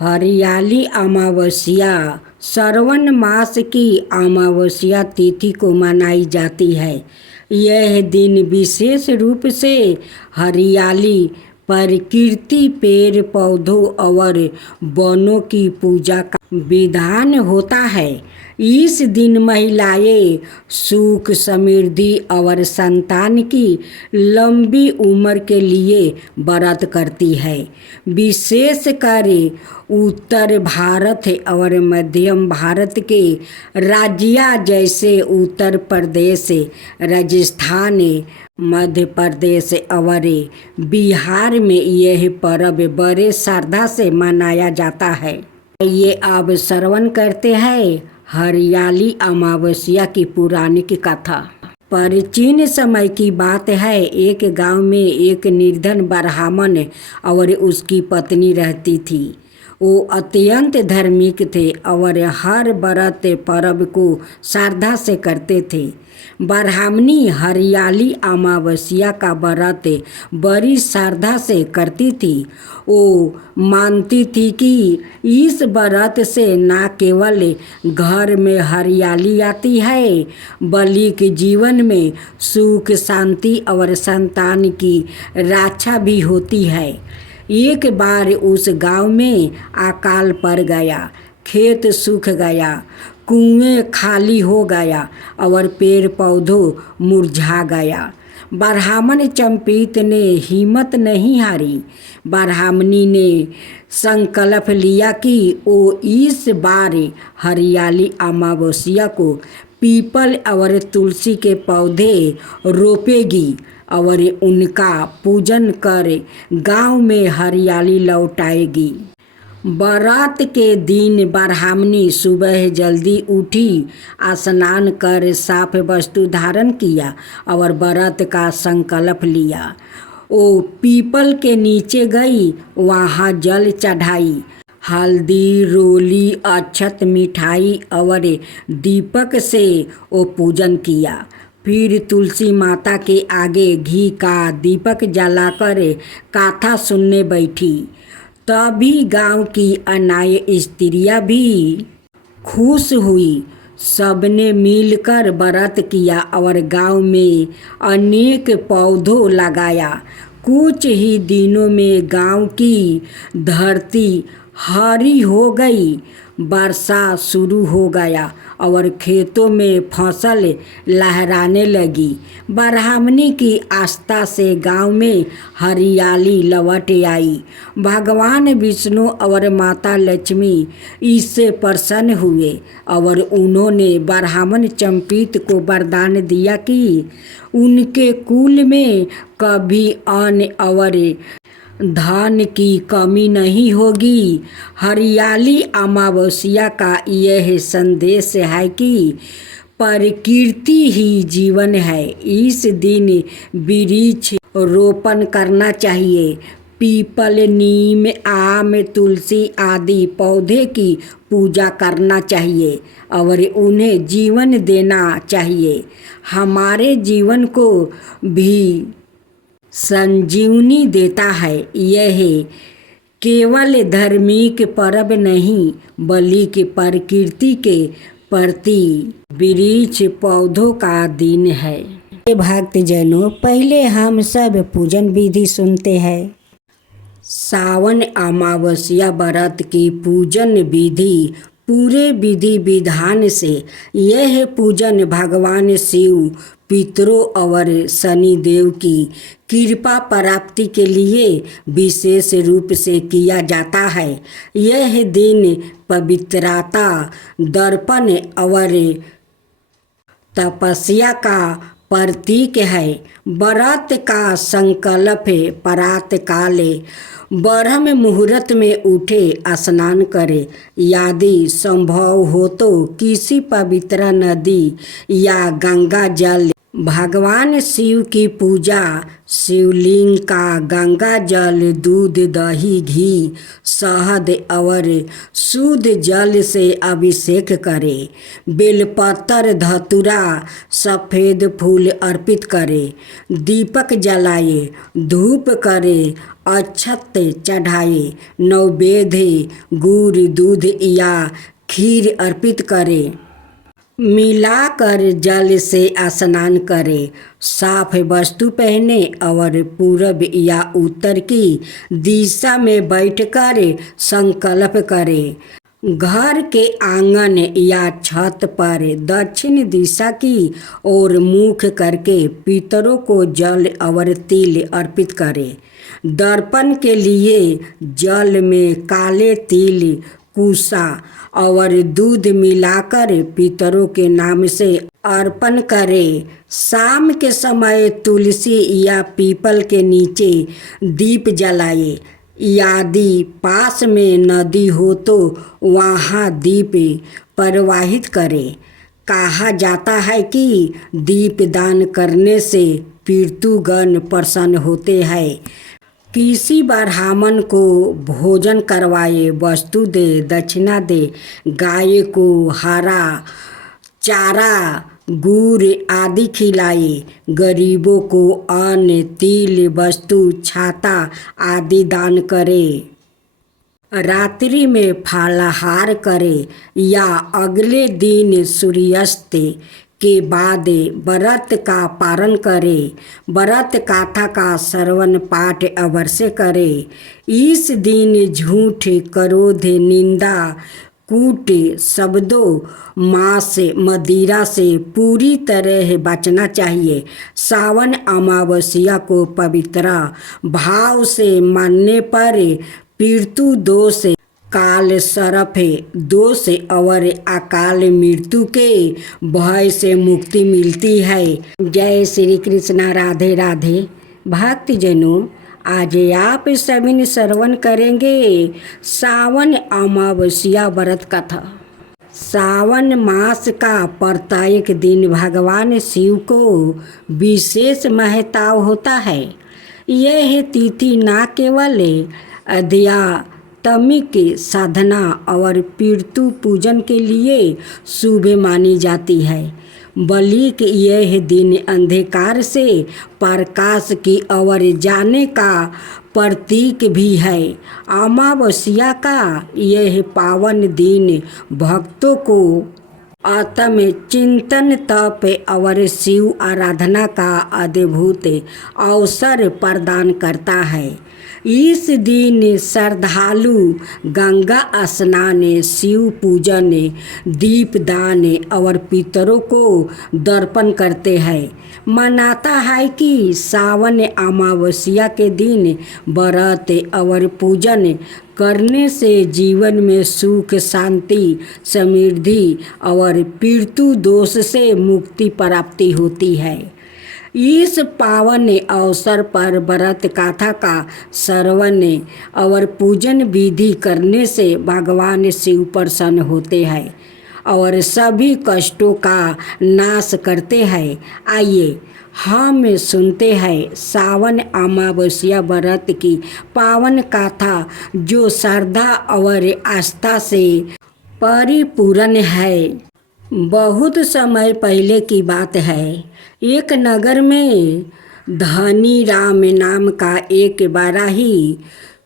हरियाली अमावस्या श्रावण मास की अमावस्या तिथि को मनाई जाती है। यह दिन विशेष रूप से हरियाली, प्रकृति, पेड़ पौधों और वनों की पूजा का विधान होता है। इस दिन महिलाएं सुख, समृद्धि और संतान की लंबी उम्र के लिए व्रत करती है। विशेषकर उत्तर भारत और मध्य भारत के राज्य जैसे उत्तर प्रदेश, राजस्थान, मध्य प्रदेश और बिहार में यह पर्व बड़े श्रद्धा से मनाया जाता है। ये अब श्रवण करते हैं हरियाली अमावस्या की पौराणिक कथा। प्राचीन समय की बात है। एक गांव में एक निर्धन ब्राह्मण और उसकी पत्नी रहती थी। वो अत्यंत धार्मिक थे और हर व्रत पर्व को श्रद्धा से करते थे। ब्राह्मणी हरियाली अमावस्या का व्रत बड़ी श्रद्धा से करती थी। वो मानती थी कि इस व्रत से न केवल घर में हरियाली आती है, बल्कि जीवन में सुख, शांति और संतान की रक्षा भी होती है। एक बार उस गांव में अकाल पड़ गया, खेत सूख गया, कुएं खाली हो गया और पेड़ पौधों मुरझा गया। ब्राह्मण चंपित ने हिम्मत नहीं हारी। ब्राह्मणी ने संकल्प लिया कि वो इस बार हरियाली अमावस्या को पीपल और तुलसी के पौधे रोपेगी और उनका पूजन कर गांव में हरियाली लौटाएगी। व्रत के दिन ब्राह्मणी सुबह जल्दी उठी, स्नान कर साफ वस्त्र धारण किया और व्रत का संकल्प लिया। वो पीपल के नीचे गई, वहाँ जल चढ़ाई, हल्दी, रोली, अक्षत, मिठाई और दीपक से वो पूजन किया। फिर तुलसी माता के आगे घी का दीपक जलाकर कथा सुनने बैठी। तभी गांव की अन्य स्त्रियां भी खुश हुई। सबने मिलकर व्रत किया और गांव में अनेक पौधों लगाया। कुछ ही दिनों में गांव की धरती हरी हो गई, वर्षा शुरू हो गया और खेतों में फसल लहराने लगी। ब्राह्मणी की आस्था से गांव में हरियाली लौट आई। भगवान विष्णु और माता लक्ष्मी इससे प्रसन्न हुए और उन्होंने ब्राह्मण चंपित को वरदान दिया कि उनके कुल में कभी अन्न और धन की कमी नहीं होगी। हरियाली अमावस्या का यह संदेश है कि प्रकृति ही जीवन है। इस दिन वृक्ष रोपण करना चाहिए। पीपल, नीम, आम, तुलसी आदि पौधे की पूजा करना चाहिए और उन्हें जीवन देना चाहिए। हमारे जीवन को भी संजीवनी देता है। यह केवल धार्मिक पर्व नहीं, बल्कि प्रकृति के प्रति वृक्ष पौधों का दिन है। भक्तजनों, पहले हम सब पूजन विधि सुनते हैं। सावन अमावस्या व्रत की पूजन विधि पूरे विधि विधान से। यह पूजन भगवान शिव, पितरों और शनिदेव की कृपा प्राप्ति के लिए विशेष रूप से किया जाता है। यह दिन पवित्रता, दर्पण और तपस्या का प्रतीक है। व्रत का संकल्प प्रातः काल ब्रह्म मुहूर्त में उठे, स्नान करे, यदि संभव हो तो किसी पवित्र नदी या गंगा जल भगवान शिव की पूजा शिवलिंग का गंगा जल, दूध, दही, घी, शहद और शुद्ध जल से अभिषेक करें। बेलपत्र, धतूरा, सफ़ेद फूल अर्पित करें। दीपक जलाए, धूप करे, अक्षत चढ़ाए। नैवेद्य गुड़, दूध या खीर अर्पित करें। मिलाकर जल से स्नान करें। साफ वस्तु पहने और पूरब या उत्तर की दिशा में बैठकर संकल्प करें। घर के आंगन या छत पर दक्षिण दिशा की ओर मुख करके पितरों को जल और तिल अर्पित करें। दर्पण के लिए जल में काले तिल, कुसा और दूध मिलाकर पितरों के नाम से अर्पण करें। शाम के समय तुलसी या पीपल के नीचे दीप जलाए। यदि पास में नदी हो तो वहाँ दीप प्रवाहित करें। कहा जाता है कि दीप दान करने से पितृगण प्रसन्न होते हैं। किसी ब्राह्मण को भोजन करवाए, वस्तु दे, दक्षिणा दे। गाय को हरा चारा, गुड़ आदि खिलाए। गरीबों को अन्न, तिल, वस्तु, छाता आदि दान करे। रात्रि में फलाहार करे या अगले दिन सूर्यास्त के बाद व्रत का पारण करे। व्रत गाथा का श्रवण पाठ अवश्य करे। इस दिन झूठ, क्रोध, निंदा, कूट शब्दों, मांस, मदिरा से पूरी तरह बचना चाहिए। सावन अमावस्या को पवित्र भाव से मानने पर पितृ दोष, काल सर्प दोष और अकाल मृत्यु के भय से मुक्ति मिलती है। जय श्री कृष्णा। राधे राधे। भक्तजनों, आज आप सभी ने श्रवण करेंगे सावन अमावस्या व्रत कथा। सावन मास का प्रत्येक दिन भगवान शिव को विशेष महत्व होता है। यह तिथि न केवल आध्यात्मिक साधना और पितृ पूजन के लिए शुभ मानी जाती है, बल्कि यह दिन अंधकार से प्रकाश की ओर जाने का प्रतीक भी है। अमावस्या का यह पावन दिन भक्तों को आत्म चिंतन, तप और शिव आराधना का अद्भुत अवसर प्रदान करता है। इस दिन श्रद्धालु गंगा स्नान, शिव पूजन, दीपदान और पितरों को दर्पण करते हैं। मानता है कि सावन अमावस्या के दिन व्रत और पूजन करने से जीवन में सुख, शांति, समृद्धि और पितृ दोष से मुक्ति प्राप्ति होती है। इस पावन अवसर पर व्रत गाथा का श्रवण और पूजन विधि करने से भगवान शिव प्रसन्न होते हैं और सभी कष्टों का नाश करते हैं। आइए हम सुनते हैं सावन अमावस्या व्रत की पावन गाथा, जो श्रद्धा और आस्था से परिपूर्ण है। बहुत समय पहले की बात है। एक नगर में धनी राम नाम का एक बड़ा ही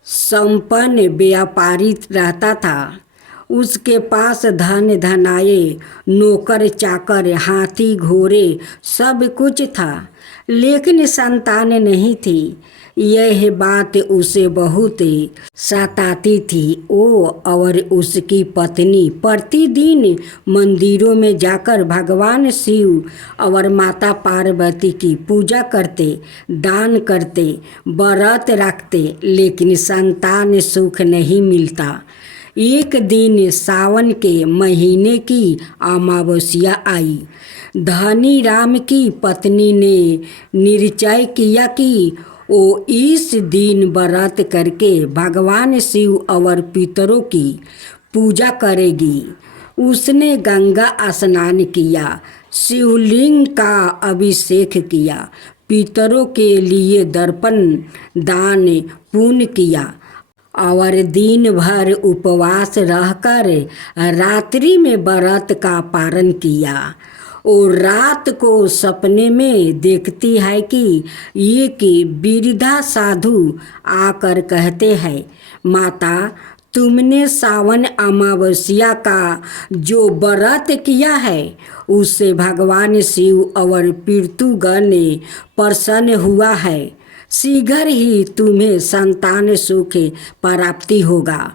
संपन्न व्यापारी रहता था। उसके पास धन धनाए, नौकर चाकर, हाथी घोड़े सब कुछ था, लेकिन संतान नहीं थी। यह बात उसे बहुत सताती थी। वो और उसकी पत्नी प्रतिदिन मंदिरों में जाकर भगवान शिव और माता पार्वती की पूजा करते, दान करते, व्रत रखते, लेकिन संतान सुख नहीं मिलता। एक दिन सावन के महीने की अमावस्या आई। धनी राम की पत्नी ने निश्चय किया कि वो इस दिन व्रत करके भगवान शिव और पितरों की पूजा करेगी। उसने गंगा स्नान किया, शिवलिंग का अभिषेक किया, पितरों के लिए दर्पण दान पुण्य किया और दिन भर उपवास रहकर रात्रि में व्रत का पारण किया। और रात को सपने में देखती है कि एक वृद्धा साधु आकर कहते हैं, माता, तुमने सावन अमावस्या का जो व्रत किया है उससे भगवान शिव और पितृगण प्रसन्न हुआ है। शीघ्र ही तुम्हें संतान सुख प्राप्ति होगा।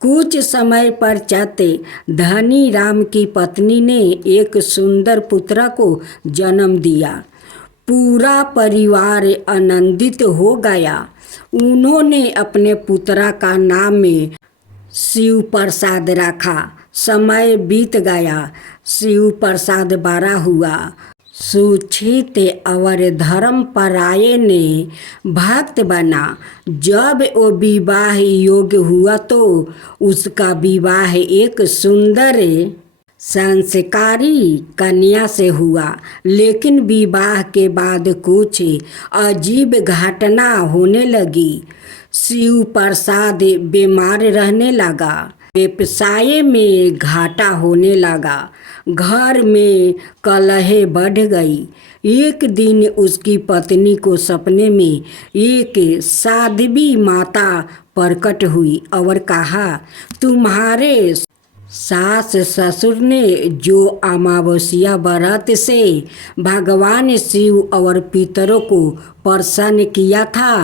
कुछ समय पश्चात धनी राम की पत्नी ने एक सुंदर पुत्र को जन्म दिया। पूरा परिवार आनंदित हो गया। उन्होंने अपने पुत्र का नाम शिव प्रसाद रखा। समय बीत गया, शिव प्रसाद बड़ा हुआ, सुचित और धर्मपरायण भक्त बना। जब वो विवाह योग्य हुआ तो उसका विवाह एक सुंदर संस्कारी कन्या से हुआ। लेकिन विवाह के बाद कुछ अजीब घटना होने लगी। शिव प्रसाद बीमार रहने लगा, व्यवसाय में घाटा होने लगा, घर में कलह बढ़ गई। एक दिन उसकी पत्नी को सपने में एक साध्वी माता प्रकट हुई और कहा, तुम्हारे सास ससुर ने जो अमावस्या व्रत से भगवान शिव और पितरों को प्रसन्न किया था,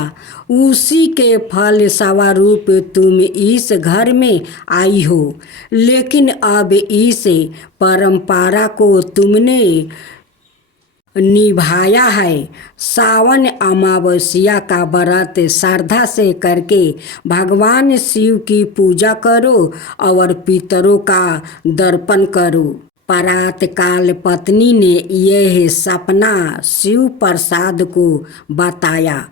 उसी के फल स्वरूप तुम इस घर में आई हो। लेकिन अब इस परंपरा को तुमने निभाया है। सावन अमावस्या का व्रत श्रद्धा से करके भगवान शिव की पूजा करो और पितरों का दर्पण करो। प्रातःकाल पत्नी ने यह सपना शिव प्रसाद को बताया।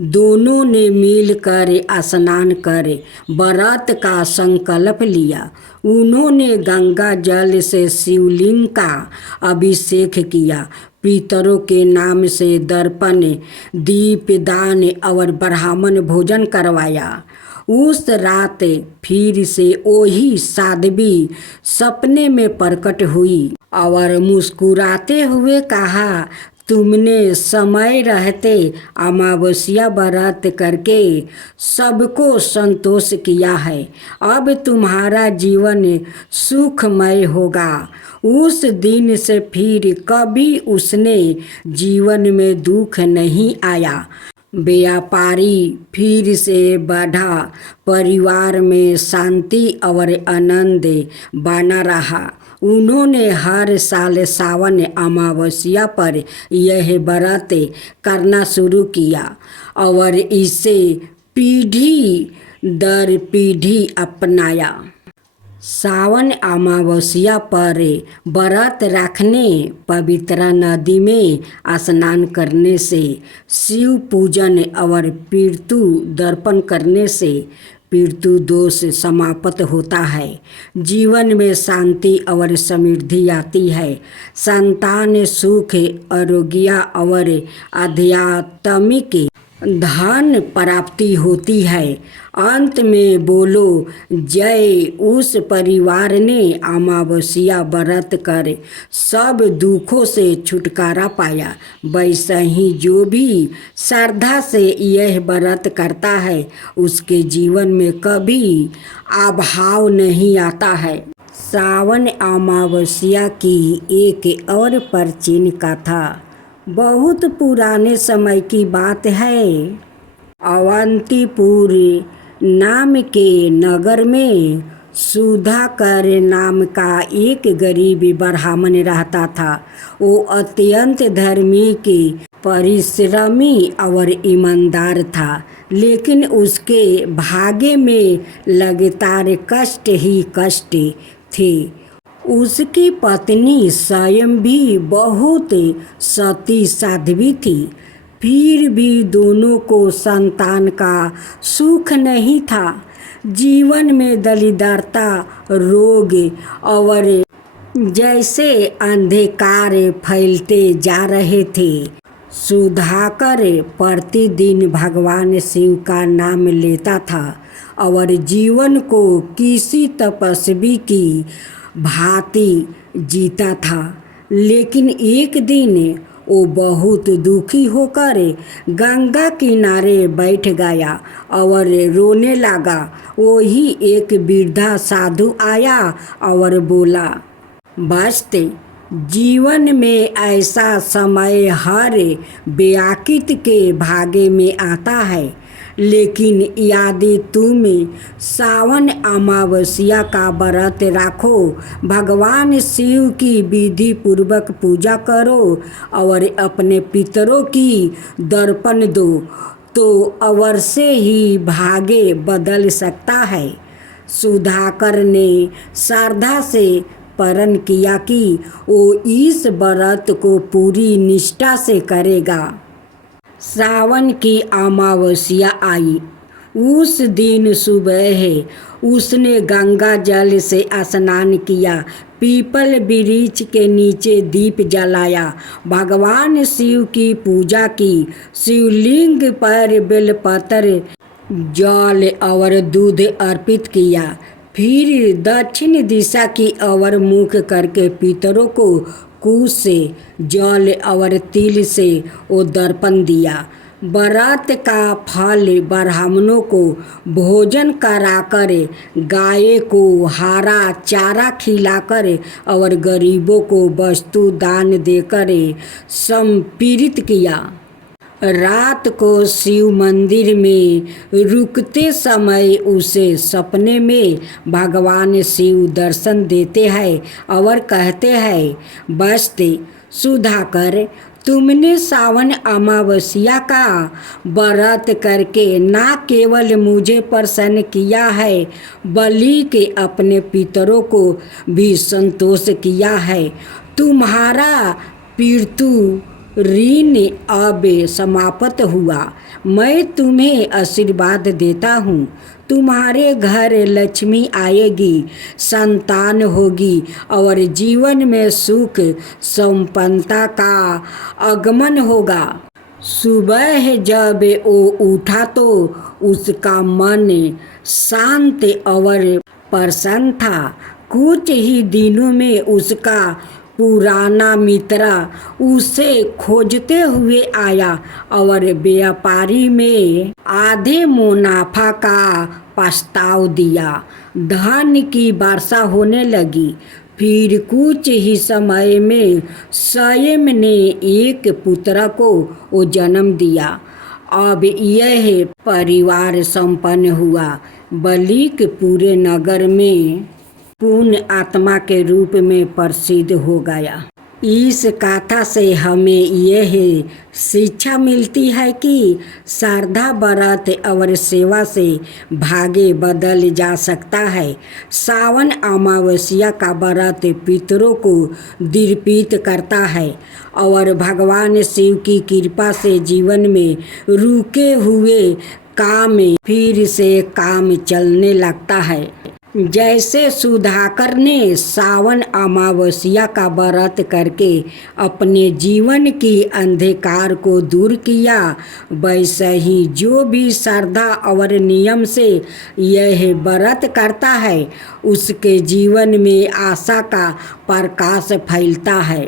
दोनों ने मिलकर स्नान कर व्रत का संकल्प लिया। उन्होंने गंगा जल से शिवलिंग का अभिषेक किया, पितरों के नाम से दर्पण, दीपदान और ब्राह्मण भोजन करवाया। उस रात फिर से वही साध्वी सपने में प्रकट हुई और मुस्कुराते हुए कहा, तुमने समय रहते अमावस्या व्रत करके सबको संतोष किया है। अब तुम्हारा जीवन सुखमय होगा। उस दिन से फिर कभी उसने जीवन में दुख नहीं आया। व्यापारी फिर से बढ़ा, परिवार में शांति और आनंद बना रहा। उन्होंने हर साल सावन अमावस्या पर यह व्रत करना शुरू किया और इसे पीढ़ी दर पीढ़ी अपनाया। सावन अमावस्या पर व्रत रखने, पवित्र नदी में स्नान करने से, शिव पूजन और पितृ दर्पण करने से पितृ दोष समाप्त होता है। जीवन में शांति और समृद्धि आती है। संतान सुख, आरोग्य और आध्यात्मिक धन प्राप्ति होती है। अंत में बोलो जय उस परिवार ने अमावस्या व्रत कर सब दुखों से छुटकारा पाया। वैसे ही जो भी श्रद्धा से यह व्रत करता है उसके जीवन में कभी अभाव नहीं आता है। सावन अमावस्या की एक और प्राचीन कथा बहुत पुराने समय की बात है। अवंतीपुर नाम के नगर में सुधाकर नाम का एक गरीब ब्राह्मण रहता था। वो अत्यंत धार्मिक, परिश्रमी और ईमानदार था। लेकिन उसके भाग्य में लगातार कष्ट ही कष्ट थे। उसकी पत्नी स्वयं भी बहुत सती साध्वी थी। फिर भी दोनों को संतान का सुख नहीं था। जीवन में दरिद्रता, रोग और जैसे अंधकार फैलते जा रहे थे, सुधाकर प्रतिदिन भगवान शिव का नाम लेता था और जीवन को किसी तपस्वी की भांति जीता था। लेकिन एक दिन वो बहुत दुखी होकर गंगा किनारे बैठ गया और रोने लगा। वही एक वृद्धा साधु आया और बोला, बस्ते जीवन में ऐसा समय हर बेआकित के भाग्य में आता है, लेकिन यदि तुम सावन अमावस्या का व्रत रखो, भगवान शिव की विधि पूर्वक पूजा करो और अपने पितरों की दर्पण दो, तो अवश्य ही भाग्य बदल सकता है। सुधाकर ने श्रद्धा से प्रण किया कि वो इस व्रत को पूरी निष्ठा से करेगा। सावन की अमावस्या आई। उस दिन सुबह उसने गंगा जल से स्नान किया, पीपल वृक्ष के नीचे दीप जलाया, भगवान शिव की पूजा की, शिवलिंग पर बेलपत्र, जल और दूध अर्पित किया। फिर दक्षिण दिशा की ओर मुख करके पितरों को कुश से जल और तिल से वो दर्पण दिया। व्रत का फल ब्राह्मणों को भोजन कराकर, गाय को हरा चारा खिलाकर और गरीबों को वस्तु दान देकर समर्पित किया। रात को शिव मंदिर में रुकते समय उसे सपने में भगवान शिव दर्शन देते हैं और कहते हैं, बस्ते सुधाकर, तुमने सावन अमावस्या का व्रत करके न केवल मुझे प्रसन्न किया है, बल्कि अपने पितरों को भी संतोष किया है। तुम्हारा पीतु ऋण अब समाप्त हुआ। मैं तुम्हें आशीर्वाद देता हूँ। तुम्हारे घर लक्ष्मी आएगी, संतान होगी और जीवन में सुख संपन्नता का आगमन होगा। सुबह जब वो उठा तो उसका मन शांत और प्रसन्न था। कुछ ही दिनों में उसका पुराना मित्र उसे खोजते हुए आया और व्यापारी में आधे मुनाफा का प्रस्ताव दिया। धन की वर्षा होने लगी। फिर कुछ ही समय में स्वयं ने एक पुत्र को वो जन्म दिया। अब यह परिवार संपन्न हुआ, बल्कि पूरे नगर में पुण्य आत्मा के रूप में प्रसिद्ध हो गया। इस कथा से हमें यह शिक्षा मिलती है कि श्रद्धा, व्रत और सेवा से भाग्य बदल जा सकता है। सावन अमावस्या का व्रत पितरों को दीपित करता है और भगवान शिव की कृपा से जीवन में रुके हुए काम फिर से काम चलने लगता है। जैसे सुधाकर ने सावन अमावस्या का व्रत करके अपने जीवन की अंधकार को दूर किया, वैसे ही जो भी श्रद्धा और नियम से यह व्रत करता है, उसके जीवन में आशा का प्रकाश फैलता है।